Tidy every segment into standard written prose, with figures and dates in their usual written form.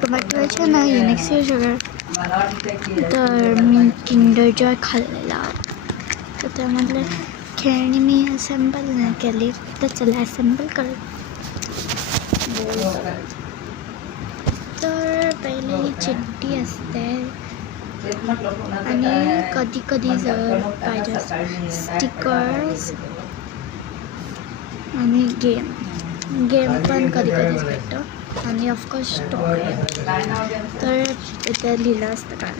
टोमॅटोचे ना युनिक्स हे सगळं. तर मी किंडर जॉय खाल्लेला, तर त्यामधले खेळणी मी असेंबल नाही केली, तर चला असेंबल कर. तर पहिले ही चिठ्ठी असते आणि कधी कधी जर पाहिजे स्टिकर्स आणि गेम पण कधी कधीच भेटतं आणि ऑफकोर्स टॉय. तर इथे लिहिलं असतं काय.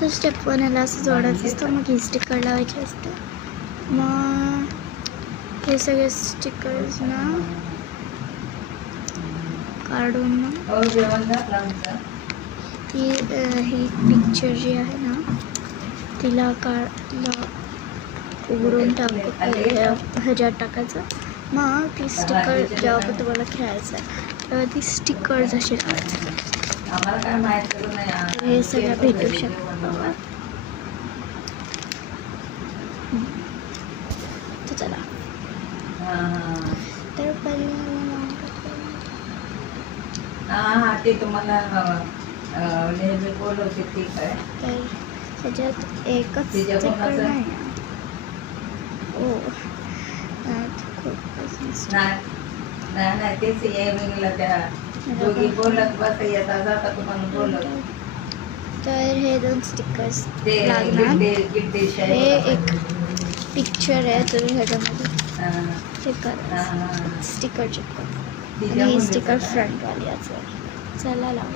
तर स्टेप 1 याला असं जोडायचं असतं, मग ही स्टिकर लावायची असते. मग हे सगळे स्टिकर्स ना काढून ही पिक्चर जी आहे ना तिला उघडून ह्याच्यात टाकायचं. मग ती स्टिकर जेव्हा पण तुम्हाला खेळायचं आहे तेव्हा ती स्टिकर्स अशी लावायची. हे सगळं भेटू शकतं. तर चला, तर पहिले ते तुम्हाला नेहमी बोलवते ठीक आहे. तर ह्याच्यात एकच स्टिकर नाही. नाही तेच वेगवेगळ्या त्या दोघी बोलत बस येता जाता तुम्हाला बोलत. तर हे 2 स्टिकर्स लागणार. हे एक पिक्चर आहे, तर ह्याच्यामध्ये हे करायचं स्टिकर चिपकून आणि ही स्टिकर फ्रंटवाली याचं. चला लावू.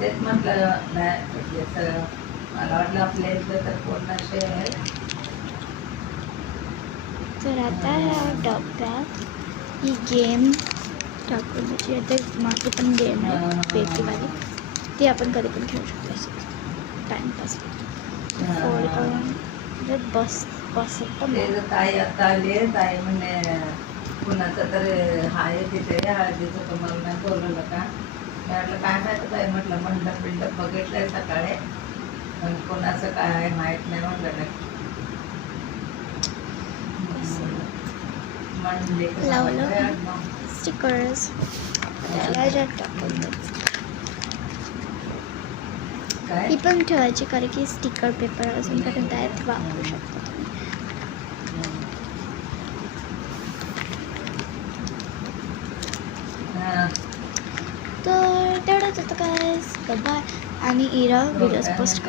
तेच म्हटलं मला वाटलं आपल्या इथलं तर कोणाचे आहे. तर आता ह्या डब्यात ही गेम टाकून द्यायची. आता माझी पण गेम आहे पेटीवाली, ती आपण कधी पण खेळू शकतो अशी टाइमपास. फोल्ड करून बसत पण ताई आता आली. ताई म्हणे कुणाचं तर आहे तिथे हळदीचं, तुम्हाला नाही बोलवलं का? मी म्हटलं काय माहिती ताई, म्हटलं मंडप बिंडप बघितलंय सकाळी, पण कोणाचं काय माहीत नाही म्हटलं. लावलं स्टिकर्स ह्याच्यात टाकून द्यायचं. ही पण ठेवायची, कारण की स्टिकर पेपर अजून पर्यंत आहेत, वापरू शकतो तुम्ही. तर तेवढंच होतं काय. बाय. आणि इरा व्हिडिओज पोस्ट